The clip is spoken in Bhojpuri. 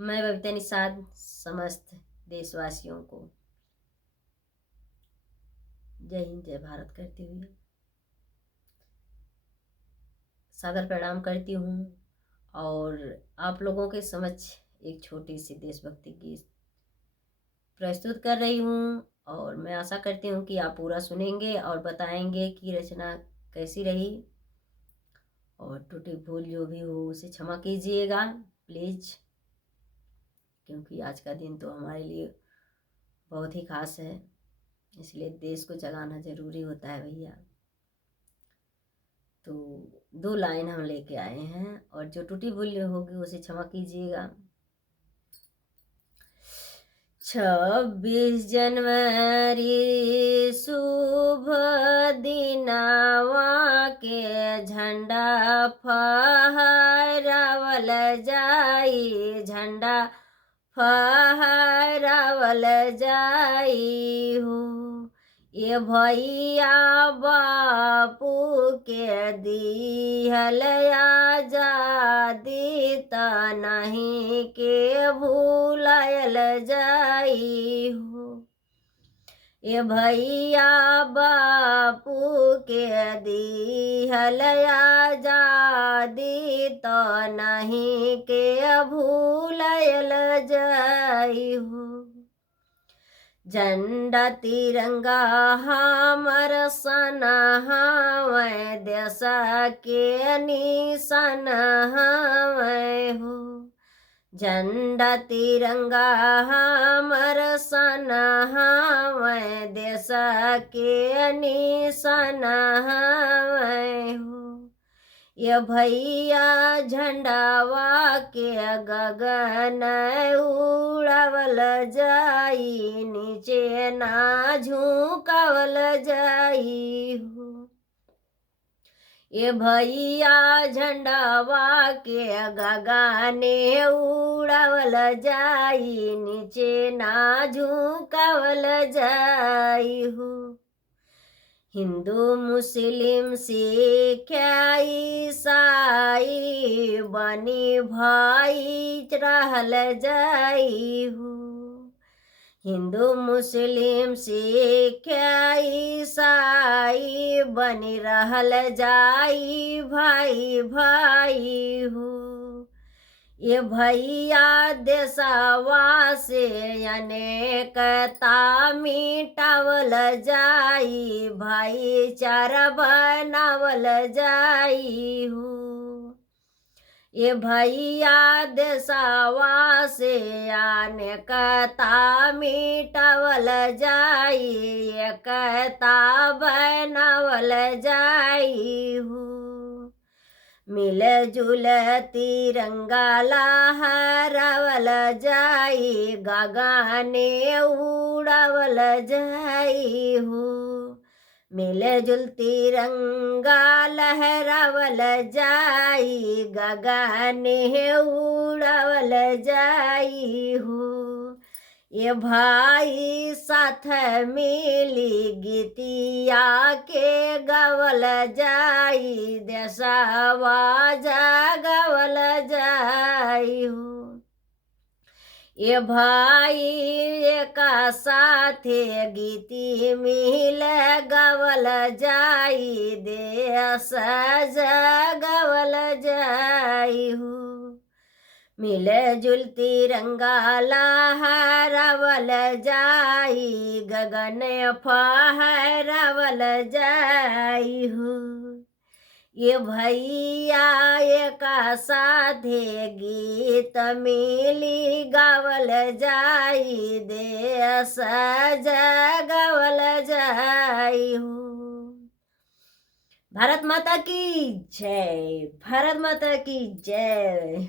मैं बबीता निषाद समस्त देशवासियों को जय हिंद जय भारत करते हुए सादर प्रणाम करती हूँ और आप लोगों के समक्ष एक छोटी सी देशभक्ति गीत प्रस्तुत कर रही हूँ। और मैं आशा करती हूँ कि आप पूरा सुनेंगे और बताएंगे कि रचना कैसी रही, और टूटी भूल जो भी हो उसे क्षमा कीजिएगा प्लीज़, क्योंकि आज का दिन तो हमारे लिए बहुत ही खास है, इसलिए देश को जगाना ज़रूरी होता है भैया। तो 2 लाइन हम लेके आए हैं और जो टूटी भूल होगी उसे क्षमा कीजिएगा। 26 जनवरी शुभ दिनवा के झंडा फहरावल जाई, झंडा फहरावल जाई हो। ये भैया बापू के दिहल आजादी त नहीं के भूलायल जाई हो। ये भैया बापू के दिहल आजादी त नहीं के भूलायल जाई हो। झंडा तिरंगा हमर सन हवै, देश के निशान हवै हो। झंडा तिरंगा हमर सन हवै, देश के निशान हवै हो। ये भैया झंडावा के गगन उड़ावल जाई, नीचे ना झुकावल जाई हो। ये भैया झंडावा के गगने उड़ावल जाई, नीचे ना झुकावल जाई हो। हिंदू मुस्लिम सिख ईसाई बनी भाई रहल जाई हो। हिंदू मुस्लिम सिख ईसाई बनी रहल जाई भाई भाई हो। ये भैया देशवा से अनेकता मिटावल जाई, भाईचारा बनावल जाई हो। ये भैया देशवा से अनेकता मिटावल जाई, एकता बनावल जाई हो। मिलजुल तिरंगा लहरावल जाई, गगने उड़ावल जाई हो। मिलजुल तिरंगा लहरावल जाई, गगने उड़ावल जाई हो। ये भाई साथ मिली गीतिया के गावल जाई, देशवा जगावल जाई हो। ये भाई एक साथे गीती मिल गावल जाई, देश जगावल जाई हो। मिलजुल तिरंगा लहरावल जाई, गगन फहरावल जाई हो। ये भैया एक साथे गीत मिली गावल जाई, देश जगावल जाई हो। भारत माता की जय, भारत माता की जय।